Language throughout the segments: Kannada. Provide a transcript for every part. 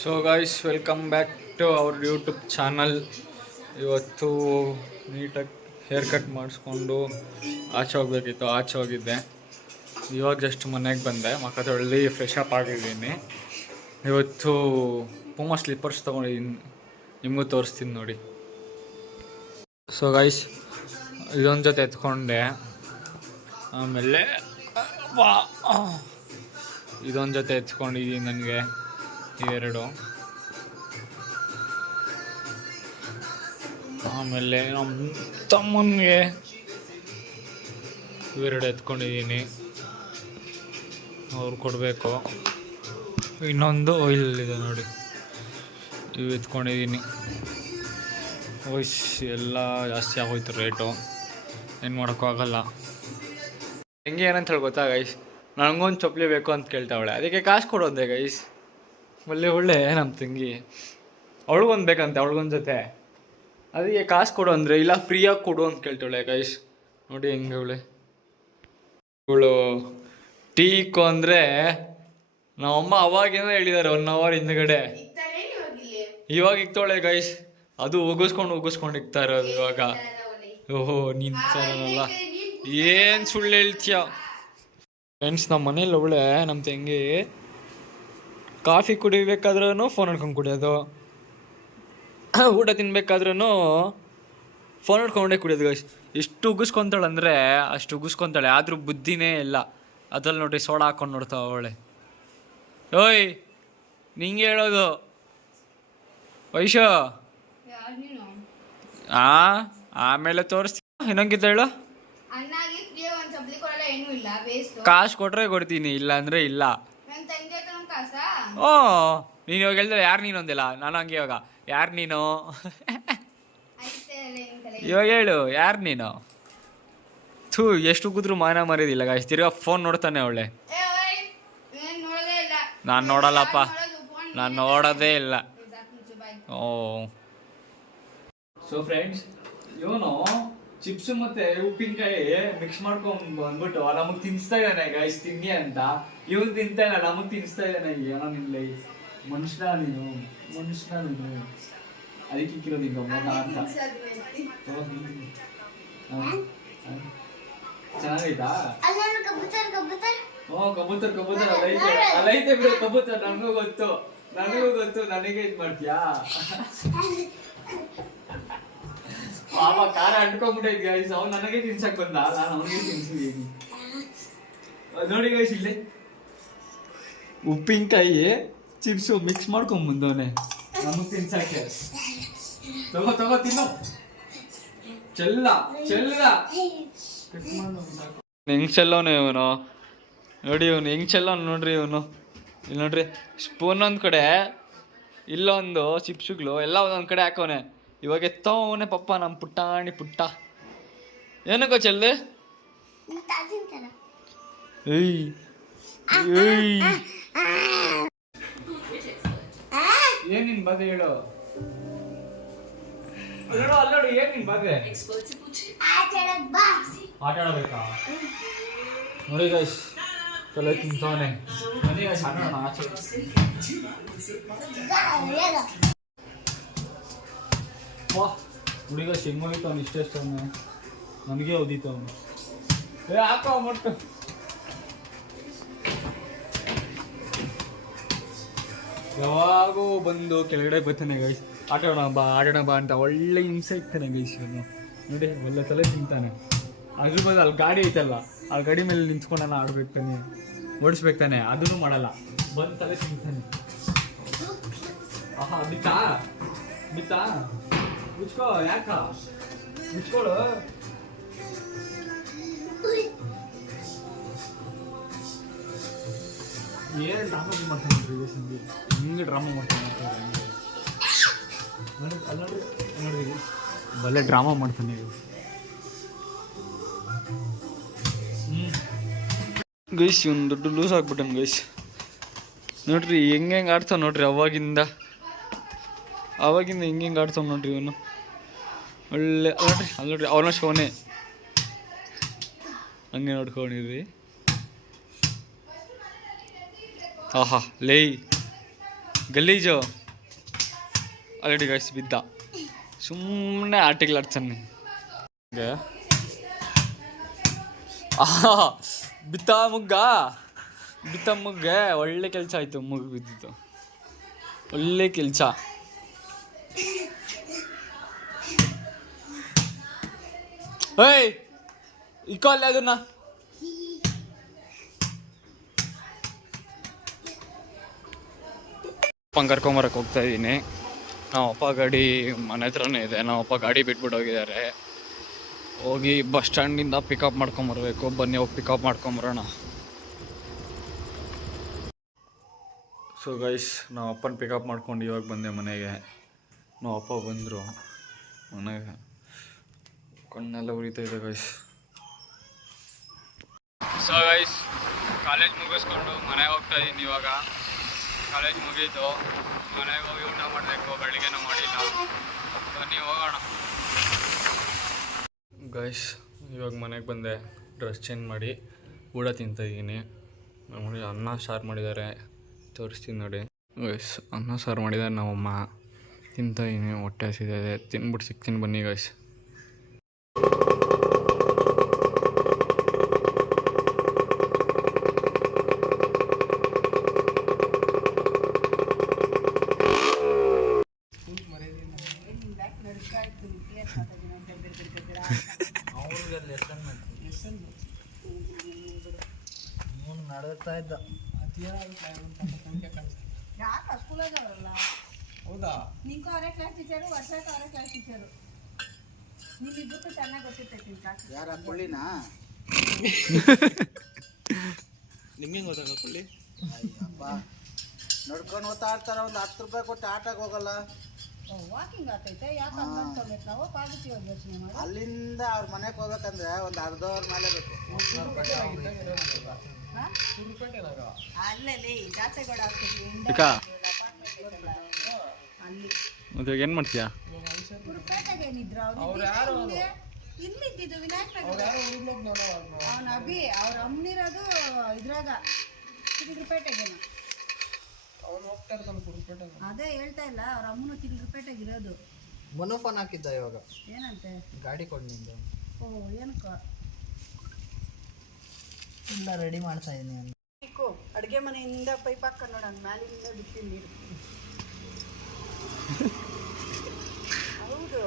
So guys welcome back to ಅವ್ರ ಯೂಟ್ಯೂಬ್ ಚಾನಲ್ ಇವತ್ತು ನೀಟಾಗಿ ಹೇರ್ ಕಟ್ ಮಾಡಿಸ್ಕೊಂಡು ಆಚೆ ಹೋಗ್ಬೇಕಿತ್ತು, ಆಚೆ ಹೋಗಿದ್ದೆ. ಇವಾಗ ಜಸ್ಟ್ ಮನೆಗೆ ಬಂದೆ ಮಕ್ಕ ಫ್ರೆಶ್ ಅಪ್ ಆಗಿದ್ದೀನಿ. ಇವತ್ತು ಪೂಮಾ ಸ್ಲಿಪ್ಪರ್ಸ್ ತೊಗೊಂಡಿದ್ದೀನಿ ನಿಮಗೂ ತೋರಿಸ್ತೀನಿ ನೋಡಿ. ಸೊ ಗಾಯ್ಸ್ ಇದೊಂದು ಜೊತೆ ಎತ್ಕೊಂಡೆ. ಆಮೇಲೆ ಇದೊಂದು ಜೊತೆ ಎತ್ಕೊಂಡಿದ್ದೀನಿ ನನಗೆ. ಇವೆರಡು ಆಮೇಲೆ ನಮ್ಮ ತಮ್ಮನಿಗೆ ಇವೆರಡು ಎತ್ಕೊಂಡಿದ್ದೀನಿ. ಅವ್ರು ಕೊಡಬೇಕು. ಇನ್ನೊಂದು ಇದೆ ನೋಡಿ. ಇವು ಎತ್ಕೊಂಡಿದ್ದೀನಿ. ವಯಸ್ ಎಲ್ಲ ಜಾಸ್ತಿ ಆಗೋಯ್ತು ರೇಟು ಏನು ಮಾಡೋಕ್ಕಾಗಲ್ಲ. ಹೆಂಗೆ ಏನಂತ ಹೇಳಿ ಗೊತ್ತಾ ಗೈಸ್ ನನಗೊಂದು ಚಪ್ಪಲಿ ಬೇಕು ಅಂತ ಕೇಳ್ತಾವಳೆ. ಅದಕ್ಕೆ ಕಾಸು ಕೊಡೋದೆ ಗೈಸ್ ಒಳ್ಳೆ ಒಳ್ಳೆ ನಮ್ಮ ತಂಗಿ. ಅವಳಿಗೊಂದು ಬೇಕಂತೆ, ಅವಳಿಗೊಂದು ಜೊತೆ. ಅದಕ್ಕೆ ಕಾಸು ಕೊಡು ಅಂದರೆ, ಇಲ್ಲ ಫ್ರೀಯಾಗಿ ಕೊಡು ಅಂತ ಕೇಳ್ತಾಳೆ ಗೈಸ್ ನೋಡಿ ಹೆಂಗೆ ಅವಳೆ. ಇವಳು ಟೀಕು ಅಂದರೆ ನಮ್ಮಮ್ಮ ಅವಾಗಿಂದ ಹೇಳಿದ್ದಾರೆ ಒನ್ ಅವರ್ ಹಿಂದ್ಗಡೆ. ಇವಾಗ ಇಕ್ತಾಳೆ ಗೈಸ್ ಅದು ಉಗಿಸ್ಕೊಂಡು ಉಗಿಸ್ಕೊಂಡು ಇಕ್ತಾ ಇರೋದು ಇವಾಗ. ಓಹೋ, ನೀನ್ ಸರಲ್ಲ ಏನು ಸುಳ್ಳು ಹೇಳ್ತೀಯ? ಫ್ರೆಂಡ್ಸ್ ನಮ್ಮ ಮನೇಲಿ ಅವಳೆ ನಮ್ಮ ತಂಗಿ. ಕಾಫಿ ಕುಡಿಬೇಕಾದ್ರೂ ಫೋನ್ ಹಿಡ್ಕೊಂಡು ಕುಡಿಯೋದು. ಊಟ ತಿನ್ಬೇಕಾದ್ರೂ ಫೋನ್ ಹಿಡ್ಕೊಂಡೇ ಕುಡಿಯೋದು. ಗಾಯ್ಸ್ ಎಷ್ಟು ಉಗಿಸ್ಕೊಂತಾಳೆ ಅಂದರೆ ಅಷ್ಟು ಉಗಿಸ್ಕೊಂತಾಳೆ. ಆದರೂ ಬುದ್ಧಿನೇ ಇಲ್ಲ. ಅದ್ರಲ್ಲಿ ನೋಡ್ರಿ ಸೋಡಾ ಹಾಕೊಂಡು ನೋಡ್ತಾವ ಅವಳೆ. ಓಯ್ ನಿಂಗೆ ಹೇಳೋದು. ವೈಶೋ. ಆ ಆಮೇಲೆ ತೋರಿಸ್ತೀನಿ. ಇನ್ನೊಂಗಿದ್ದ ಹೇಳು. ಕಾಸು ಕೊಟ್ರೆ ಕೊಡ್ತೀನಿ. ಇಲ್ಲ ಅಂದ್ರೆ ಇಲ್ಲ ನನ್ ತಂಗಿ ಹತ್ರ ನಮ್ ಕಾಸ ಓ, ನೀನು ಇವಾಗ ಹೇಳಿದ್ರೆ ಯಾರು ನೀನು ಅಂದಿಲ್ಲ? ನಾನು ಹಂಗೆ ಇವಾಗ. ಯಾರು ನೀನು? ಇವಾಗ ಹೇಳು, ಯಾರು ನೀನು? ಥೂ, ಎಷ್ಟು ಕೂತ್ರು ಮಾನ ಮರ್ಯಾದಿಲ್ಲ ಗಾಯ್ಸ್ ತಿರ್ಗಾ ಫೋನ್ ನೋಡ್ತಾನೆ ಅವಳೆ. ನಾನು ನೋಡಲ್ಲಪ್ಪ. ನಾನು ನೋಡೋದೇ ಇಲ್ಲ. ಓ. ಸೊ ಫ್ರೆಂಡ್ಸ್ ಇವನು ಚಿಪ್ಸ್ ಮತ್ತೆ ಉಪ್ಪಿನಕಾಯಿ ಮಿಕ್ಸ್ ಮಾಡ್ಕೊಂಡ್ ಬಂದ್ಬಿಟ್ಟು ನಮಗ್ ತಿನ್ಸ್ತಾ ಇದ್ದಾನೆ ಗೈಸ್ ತಿನ್ನಿ ಅಂತ. ಇವನ್ ತಿಂತಾ ಇಲ್ಲ ನಮಗ್ ತಿನ್ಸ್ತಾ ಇದ್ದಾನೆ. ಏನೋ ನಿಲ್ಲ ಮನುಷ್ಯ ನೀನು ಮನುಷ್ಯ ನೀನು. ಅದಕ್ಕೆ ಇಕ್ಕಿರೋದು ಈಗ ಅಂತ? ಚೆನ್ನಾಗೈತಾ? ಕಬೂತರ್ ಕಬೂತರ್. ಅಲ್ಲೈತೆ ಅಲ್ಲೈತೆ ಬಿಡು ಕಬೂತರ್. ನನಗೂ ಗೊತ್ತು. ನನಗೂ ಗೊತ್ತು. ನನಗೆ ಇದ್ ಮಾಡ್ತೀಯಾ? ಪಾಪ ಖಾರ ಅಂಟ್ಕೊಂಡ್ಬಿಟ್ಟೈತಿ ಗೈಸ್ ಅವ್ನು ನನಗೆ ತಿನ್ಸಕ್ ಬಂದ. ನಾನು ಅವನಿಗೆ ತಿನ್ಸಿದೀನಿ ನೋಡಿ ಗೈಸ್ ಇಲ್ಲಿ. ಉಪ್ಪಿನಕಾಯಿ ಚಿಪ್ಸು ಮಿಕ್ಸ್ ಮಾಡ್ಕೊಂಡ್ ಬಂದವನೆ. ನಮಗ್ ತಿನ್ಸಕ್ಕೆ. ತಗೋ ತಗೋ, ತಿನ್ನು. ಚೆಲ್ಲ ಚೆಲ್ಲ. ಹೆಂಗ್ ಚೆಲ್ಲವನು ಇವನು? ನೋಡಿ ಇವನು ಹೆಂಗ್ ಚೆಲ್ಲವನು ನೋಡ್ರಿ ಇವನು. ಇಲ್ಲಿ ನೋಡ್ರಿ ಸ್ಪೂನ್ ಒಂದ್ ಕಡೆ ಇಲ್ಲೊಂದು ಚಿಪ್ಸುಗಳು ಎಲ್ಲ ಒಂದೊಂದ್ ಕಡೆ ಹಾಕವನೆ. ಇವಾಗ ಎತ್ತವನೆ ಪಪ್ಪ ನಮ್ಮ ಪುಟ್ಟಾಣಿ ಪುಟ್ಟ. ಏನಕ್ಕ ಚೆಲ್ಲೆ? ಏಯ್ ಏಯ್. ಏನ್ ನಿನ್ ಬಾಧೆ ಹೇಳು? ಅಲ್ಲೋಡು ಅಲ್ಲೋಡು ಏನ್ ನಿನ್ ಬಾಧೆ? ಆಟ ಆಡಬೇಕಾ? ನೋಡಿ ಗೈಸ್ ತಲೆ ತಿಂತವನೆ ಬನ್ನಿ ಗೈಸ್ ಆಟ ಆಡೋಣ ಆಚೆ ವಾ ಹುಡುಗ ಶೆಂಗೋಯ್ತು ಅವ್ನು ಇಷ್ಟೆಷ್ಟು ಅವನು. ನನಗೆ ಓದಿತ್ತು ಅವನು. ಏ, ಹಾಕೋ ಮೊಟ್ಟು. ಯಾವಾಗೂ ಬಂದು ಕೆಳಗಡೆ ಬರ್ತಾನೆ ಗೈಸ್ ಆಟೋಣ ಬಾ, ಆಡೋಣ ಬಾ ಅಂತ ಒಳ್ಳೆ ಹಿಂಸೆ ಇರ್ತಾನೆ ಗೈಸ್ ಇವನು. ನೋಡಿ, ಒಳ್ಳೆ ತಲೆ ತಿಂತಾನೆ. ಅದ್ರ ಬಂದು ಅಲ್ಲಿ ಗಾಡಿ ಐತಲ್ಲ ಆ ಗಾಡಿ ಮೇಲೆ ನಿಂತ್ಕೊಂಡು ನಾನು ಆಡ್ಬೇಕು ತಾನೆ. ಓಡಿಸ್ಬೇಕು ತಾನೆ, ಅದನ್ನು ಮಾಡಲ್ಲ. ಬಂದು ತಲೆ ತಿಂತಾನೆ. ಆಹಾ, ಬಿತ್ತಾ? ಬಿತ್ತಾ? ಮುಚ್ಕೋ ಯಾಕ ಮುಚ್ಕೊಳು ಏನು ಡ್ರಾಮಾ ಮಾಡ್ತಾನೆ ಸಂಜೆ ಹಿಂಗೆ ಡ್ರಾಮಾ ಮಾಡ್ತಾನೆ ಅಲ್ಲಿ ನೋಡ್ರಿ. ಬಲ್ಲೆ ಡ್ರಾಮಾ ಮಾಡ್ತಾನೆ ಗೈಸ್ ಇವ್ನು ದೊಡ್ಡ ಲೂಸ್ ಆಗ್ಬಿಟ್ಟನ್ ಗೈಸ್. ನೋಡ್ರಿ ಹೆಂಗೆ ಹೆಂಗೆ ಆಡ್ತಾವ ನೋಡ್ರಿ ಅವಾಗಿಂದ. ಅವಾಗಿಂದ ಹೆಂಗೆ ಹೆಂಗೆ ಆಡ್ತಾವ ನೋಡ್ರಿ ಇವನು. ಒಳ್ಳೆ ನೋಡ್ರಿ, ಅಲ್ಲಿ ನೋಡ್ರಿ ಅವನ ಶೋನೆ. ಹಂಗೆ ನೋಡ್ಕೊಂಡಿರಿ ಆಹಾ, ಲೇ, ಗಲೀಜು. ಆಲ್ರೆಡಿ ಗೈಸ್ ಬಿದ್ದ. ಸುಮ್ಮನೆ ಆಟಿಗಳಾಡ್ತಾನೆ ಆಹಾ, ಬಿತ್ತ ಮುಗ್ಗ? ಬಿತ್ತ ಮುಗ್ಗೆ, ಒಳ್ಳೆ ಕೆಲಸ ಆಯಿತು, ಮುಗ್ ಬಿದ್ದಿತ್ತು ಒಳ್ಳೆ ಕೆಲಸ. ಹೇಯ್ ಇಕ್ಕಲ್ಲ ಅದನ್ನ ಅಪ್ಪನ ಕರ್ಕೊಂಬರಕ್ಕೆ ಹೋಗ್ತಾ ಇದ್ದೀನಿ ನಮ್ಮ ಅಪ್ಪ ಗಾಡಿ ಮನೆ ಹತ್ರನೇ ಇದೆ. ನಮ್ಮ ಅಪ್ಪ ಗಾಡಿ ಬಿಟ್ಬಿಟ್ಟು ಹೋಗಿದ್ದಾರೆ. ಹೋಗಿ ಬಸ್ ಸ್ಟ್ಯಾಂಡಿಂದ ಪಿಕಪ್ ಮಾಡ್ಕೊಂಬರ್ಬೇಕು ಬನ್ನಿ ಹೋಗಿ ಪಿಕಪ್ ಮಾಡ್ಕೊಂಬರೋಣ ಸೊ ಗೈಸ್ ನಾವು ಅಪ್ಪನ ಪಿಕಪ್ ಮಾಡ್ಕೊಂಡು ಇವಾಗ ಬಂದೆ ಮನೆಗೆ. ನಾವು ಅಪ್ಪ ಬಂದರು ಮನೆಗೆ. ಕಣ್ಣೆಲ್ಲ ಉರಿತಾ ಇದೆ ಗೈಸ್ ಸೊ ಗೈಸ್ ಕಾಲೇಜ್ ಮುಗಿಸ್ಕೊಂಡು ಮನೆಗೆ ಹೋಗ್ತಾ ಇದ್ದೀನಿ ಇವಾಗ ಕಾಲೇಜ್ ಮುಗೀತು ಮನೆಗೆ ಹೋಗಿ ಊಟ ಮಾಡಬೇಕು ಬೆಳಿಗ್ಗೆನೂ ಮಾಡಿಲ್ಲ ಬನ್ನಿ ಹೋಗೋಣ ಗೈಸ್ ಇವಾಗ ಮನೆಗೆ ಬಂದೆ. ಡ್ರೆಸ್ ಚೇಂಜ್ ಮಾಡಿ. ಊಟ ತಿಂತಾ ಇದ್ದೀನಿ ನೋಡಿ ಅನ್ನ ಸಾರು ಮಾಡಿದ್ದಾರೆ. ತೋರಿಸ್ತೀನಿ ನೋಡಿ. ಗೈಸ್ ಅನ್ನ ಸಾರು ಮಾಡಿದ್ದಾರೆ ನಮ್ಮಮ್ಮ ತಿಂತಾ ಇದ್ದೀನಿ ಹೊಟ್ಟೆ ಹಸಿದೆ ತಿನ್ಬಿಟ್ಟು ಸಿಕ್ತೀನಿ ಬನ್ನಿ ಗೈಸ್ ನಡೆಸ್ತಾ ಇದ್ದ. ಯಾಕೆ? ಸ್ಕೂಲಾಗ ಅವರಲ್ಲ ಹೌದಾ? ನಿಂಗೂ ಅವರೇ ಕ್ಲಾಸ್ ಟೀಚರು ವರ್ಷಕ್ಕೆ ಅವರೇ ಕ್ಲಾಸ್ ಟೀಚರು ನಿಮ್ಮಿಬ್ಬಕ್ಕೂ ಚೆನ್ನಾಗಿ ಗೊತ್ತಿರ್ತೈತಿ ನಿಮ್ ಕ್ಲಾಸ್ ಯಾರ? ಕೊಳ್ಳಿನಾ ನಿಮ್ಗೆ ಗೊತ್ತಾಗ ಕೊಳ್ಳಿ ಅಯ್ಯಪ್ಪ. ನಡ್ಕೊಂಡು ಹೋಗ್ತಾ ಇರ್ತಾರ ಒಂದು ಹತ್ತು ರೂಪಾಯಿ ಕೊಟ್ಟು ಆಟಕ್ಕೆ ಹೋಗಲ್ಲ. ವಾಕಿಂಗ್ ಆಗ್ತೈತೆ? ಯಾಕೆ ಅನ್ಕೊಂಡ್ಬೇಕು ನಾವು? ಪಾಸಿಟಿವ್ ಆಗಿ ಯೋಚನೆ ಮಾಡಿ. ಅಲ್ಲಿಂದ ಅವ್ರ ಮನೆಗೆ ಹೋಗ್ಬೇಕಂದ್ರೆ ಒಂದು ಅರ್ಧ ಅವರ್ ಮೇಲೆ ಬೇಕು? ಅಲ್ಲಲ್ಲಿ ಜಾತೆಗೋಡ ಅಲ್ಲಿ. ಮತ್ತೆ ಏನು ಮಾಡ್ತೀಯಾ? ಕುರುಪೇಟೆಗೆ ಏನಿದ್ರು? ಅವ್ರು ವಿನಾಯಕ್ ಅವನ ಅಭಿ ಅವ್ರ ಅಮ್ಮನಿರೋದು ಇದ್ರಾಗ. ಅದೇ ಹೇಳ್ತಾ ಇಲ್ಲ ಅವ್ರ ಅಮ್ಮನು ತಿರುಗುಪೇಟೆಗೆ ಇರೋದು. ಮೊನೋಫೋನ್ ಹಾಕಿದ್ದ ಇವಾಗ? ಏನಂತೆ? ಗಾಡಿ ಕೊಡ್ ನಿಂದು. ಓ ಏನಕ್ಕ? ಇಲ್ಲ ರೆಡಿ ಮಾಡ್ತಾ ಇದ್ದೀನಿ ಇಕ್ಕು ಅಡುಗೆ ಮನೆಯಿಂದ ಪೈಪ್ ಹಾಕ ನೋಡ ಮ್ಯಾಲಿಂದ ಬಿಸಿ ನೀರು. ಹೌದು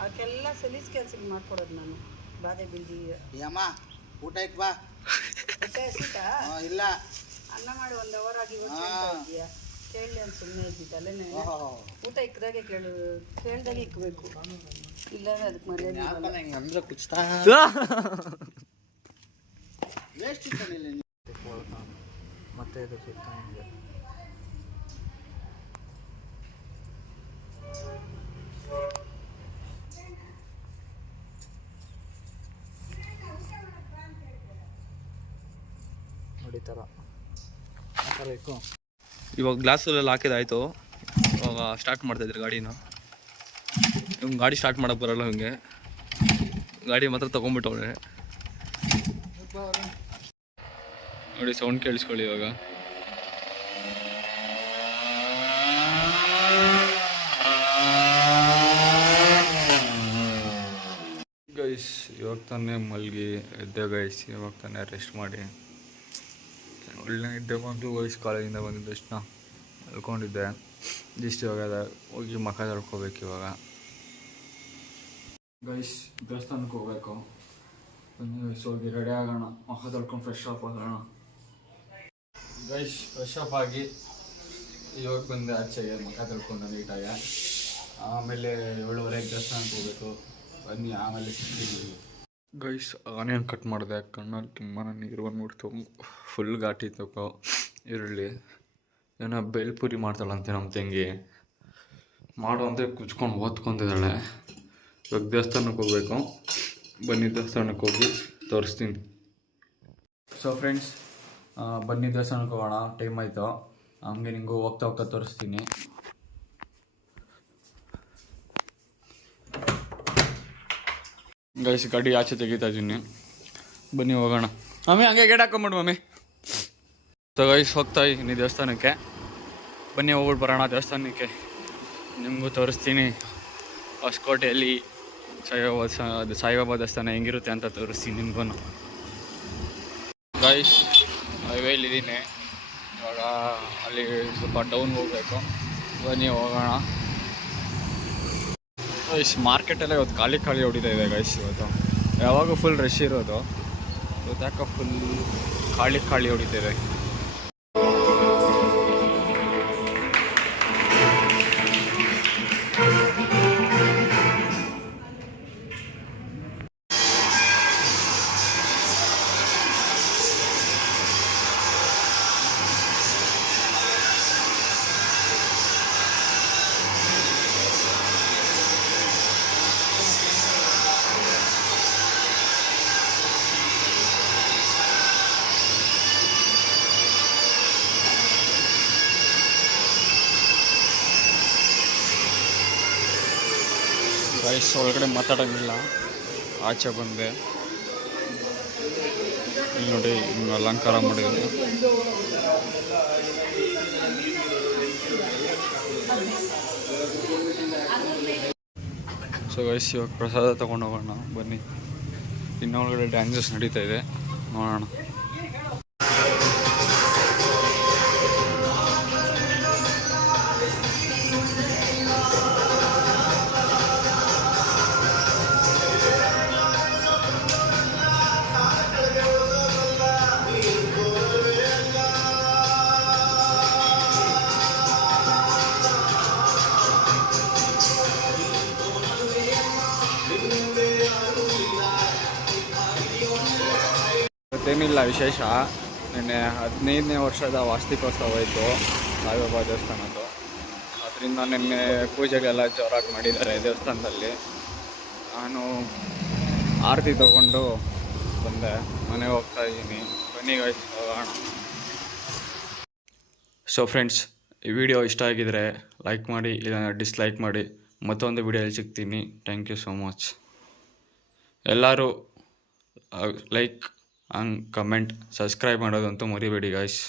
ಅದಕ್ಕೆಲ್ಲ ಸಲೀಸ್ ಕೆಲ್ಸಕ್ಕೆ ಮಾಡ್ಕೊಡೋದು ನಾನು ಬಾದೆ ಬಿಲ್ದಿ ಯಮ್ಮ ಊಟ ಇಕ್ ಬಾ ಊಟ ಇಲ್ಲ. ಅನ್ನ ಮಾಡಿ ಒಂದು ಅವರ್ ಆಗಿ. ಇದೆಯಾ ಕೇಳಿ ಅಂತ ಸುಮ್ಮನೆ ಇದ್ದಿದ್ದಲ್ಲೇನೆ ಓಹೋ. ಊಟ ಇಕ್ಕದಾಗೆ ಕೇಳು. ಕೇಳ್ದಾಗೆ ಇಕ್ಬೇಕು. ಇಲ್ಲ ಅದಕ್ಕೆ ಮರ್ಯಾದೆ ಇರಲ್ಲ. ಅಂದ್ರೆ ಕುಚ್ತಾ? ವೇಸ್ಟ್ ಇದ್ದಾನಿಲ್ಲ ಮತ್ತೆ ಇದು ಸುತ್ತ ಹಿಂಗೆ. ನೋಡಿ ಥರ. ಇವಾಗ ಗ್ಲಾಸಲ್ಲೆಲ್ಲ ಹಾಕಿದಾಯ್ತು. ಇವಾಗ ಸ್ಟಾರ್ಟ್ ಮಾಡ್ತಾ ಇದ್ರಿ ಗಾಡಿನ. ಇವ್ನು ಗಾಡಿ ಸ್ಟಾರ್ಟ್ ಮಾಡಕ್ಕೆ ಬರಲ್ಲ ಹಂಗೆ. ಗಾಡಿ ಮಾತ್ರ ತೊಗೊಂಬಿಟ್ಟವ್ರೆ ನೋಡಿ ಸೌಂಡ್ ಕೇಳಿಸ್ಕೊಳ್ಳಿ ಇವಾಗ. ಗೈಸ್ ಇವಾಗ ತಾನೇ ಮಲ್ಗಿ ಎದ್ದೆ ಗೈಸ್ ಇವಾಗ ತಾನೇ ರೆಸ್ಟ್ ಮಾಡಿ. ಒಳ್ಳೆ ನಿದ್ದೆ ಬಂದು ವಯಸ್ಸು ಕಾಲೇಜಿಂದ ಬಂದಿದ್ದ ತಕ್ಷಣ ಮಲ್ಕೊಂಡಿದ್ದೆ ಜಸ್ಟ್ ಇವಾಗ ಹೋಗಿ ಮಖ ತೊಳ್ಕೊಬೇಕು ಇವಾಗ. ಗೈಸ್ ದೇವಸ್ಥಾನಕ್ಕೆ ಹೋಗ್ಬೇಕು. ಹೋಗಿ ರೆಡಿ ಆಗೋಣ. ಮಖ ತೊಳ್ಕೊಂಡು ಫ್ರೆಶ್ ಅಪ್ ಆಗೋಣ. ಗೈಸ್ ಫ್ರೆಶ್ ಅಪ್ ಆಗಿ ಇವಾಗ ಬಂದೆ ಆಚೆಗೆ ಮಖ ತೊಳ್ಕೊಂಡು ನೀಟಾಗಿ ಆಮೇಲೆ ಏಳುವರೆಗೆ ದೇವಸ್ಥಾನಕ್ಕೆ ಹೋಗ್ಬೇಕು. ಬನ್ನಿ, ಆಮೇಲೆ ಸಿಗ್ತೀವಿ ಗೈಸ್ ಆನಿಯನ್ ಕಟ್ ಮಾಡಿದೆ. ಕಣ್ಣಲ್ಲಿ ತುಂಬಾ ನೀರು ಬಂದ್ಬಿಡ್ತು ಫುಲ್ ಘಾಟಿ ತಗೋ ಈರುಳ್ಳಿ. ಏನೋ ಬೇಲ್ಪುರಿ ಮಾಡ್ತಾಳಂತೆ ನಮ್ಮ ತಂಗಿ. ಮಾಡು ಕುಚ್ಕೊಂಡು ಓದ್ಕೊಂತಿದ್ದಾಳೆ. ಇವಾಗ ದೇವಸ್ಥಾನಕ್ಕೆ ಹೋಗ್ಬೇಕು. ಬನ್ನಿ ದೇವಸ್ಥಾನಕ್ಕೆ ಹೋಗಿ ತೋರಿಸ್ತೀನಿ. ಸೊ ಫ್ರೆಂಡ್ಸ್ ಬನ್ನಿ ದೇವಸ್ಥಾನಕ್ಕೆ ಹೋಗೋಣ. ಟೈಮ್ ಆಯಿತು. ಹಂಗೆ ನಿಂಗೂ ಹೋಗ್ತಾ ಹೋಗ್ತಾ ತೋರಿಸ್ತೀನಿ. ಗೈಸ್ ಗಾಡಿ ಆಚೆ ತೆಗಿತಾ ಇದ್ದೀನಿ. ಬನ್ನಿ ಹೋಗೋಣ. ಮಮ್ಮಿ, ಹಂಗೆ ಗೇಟ್ ಹಾಕೊಂಬಿಡು ಮಮ್ಮಿ. ಗೈಸ್ ಹೋಗ್ತಾ ಇದ್ದೀನಿ ದೇವಸ್ಥಾನಕ್ಕೆ. ಬನ್ನಿ ಹೋಗ್ಬಿಟ್ಟು ಬರೋಣ ದೇವಸ್ಥಾನಕ್ಕೆ. ನಿಮಗೂ ತೋರಿಸ್ತೀನಿ. ಹೊಸಕೋಟೆಯಲ್ಲಿ ಸಾಯಿಬಾಬಾ ಸಾಯಿಬಾಬಾ ದೇವಸ್ಥಾನ ಹೆಂಗಿರುತ್ತೆ ಅಂತ ತೋರಿಸ್ತೀನಿ ನಿಮಗೂ ಗೈಸ್ ಹೈವೇಲಿದ್ದೀನಿ ಇವಾಗ ಅಲ್ಲಿ ಸ್ವಲ್ಪ ಡೌನ್ ಹೋಗಬೇಕು. ಬನ್ನಿ ಹೋಗೋಣ. ಗೈಸ್ ಮಾರ್ಕೆಟೆಲ್ಲ ಇವತ್ತು ಖಾಲಿ ಖಾಲಿ ಹೊಡಿತಾ ಇದೆ ಗೈಸ್ ಇವತ್ತು. ಯಾವಾಗ ಫುಲ್ ರಶ್ ಇರೋದು. ಇವತ್ತು ಯಾಕೆ ಫುಲ್ ಖಾಲಿ ಖಾಲಿ ಹೊಡಿತಿದೆ ಗೈಸ್ ಒಳಗಡೆ ಮಾತಾಡೋಂಗಿಲ್ಲ. ಆಚೆ ಬಂದೆ. ಇಲ್ಲಿ ನೋಡಿ ಅಲಂಕಾರ ಮಾಡಿದ್ರು ಸೊ ಗೈಸ್ ಇವಾಗ ಪ್ರಸಾದ ತೊಗೊಂಡು ಹೋಗೋಣ ಬನ್ನಿ ಇನ್ನೊಳಗಡೆ ಡ್ಯಾನ್ಸಸ್ ನಡೀತಾ ಇದೆ. ನೋಡೋಣ. ಮತ್ತೇನಿಲ್ಲ ವಿಶೇಷ. ನಿನ್ನೆ ಹದಿನೈದನೇ ವರ್ಷದ ವಾರ್ಷಿಕೋತ್ಸವ ಇತ್ತು ಸಾಯಿಬಾಬಾ ದೇವಸ್ಥಾನದ್ದು. ಅದರಿಂದ ನಿನ್ನೆ ಪೂಜೆಗೆಲ್ಲ ಜೋರಾಗಿ ಮಾಡಿದ್ದಾರೆ ದೇವಸ್ಥಾನದಲ್ಲಿ. ನಾನು ಆರತಿ ತಗೊಂಡು ಬಂದೆ, ಮನೆಗೆ ಹೋಗ್ತಾ ಇದ್ದೀನಿ. ಬನ್ನಿ ಹೋಗೋಣ. ಸೊ ಫ್ರೆಂಡ್ಸ್ ಈ ವಿಡಿಯೋ ಇಷ್ಟ ಆಗಿದರೆ ಲೈಕ್ ಮಾಡಿ ಇಲ್ಲ ಡಿಸ್ಲೈಕ್ ಮಾಡಿ. ಮತ್ತೊಂದು ವಿಡಿಯೋಲ್ಲಿ ಸಿಗ್ತೀನಿ. ಥ್ಯಾಂಕ್ ಯು ಸೋ ಮಚ್ ಎಲ್ಲರೂ ಲೈಕ್ ಹಂಗೆ ಕಮೆಂಟ್ ಸಬ್ಸ್ಕ್ರೈಬ್ ಮಾಡೋದಂತೂ ಮರಿಬೇಡಿ ಗಾಯ್ಸ್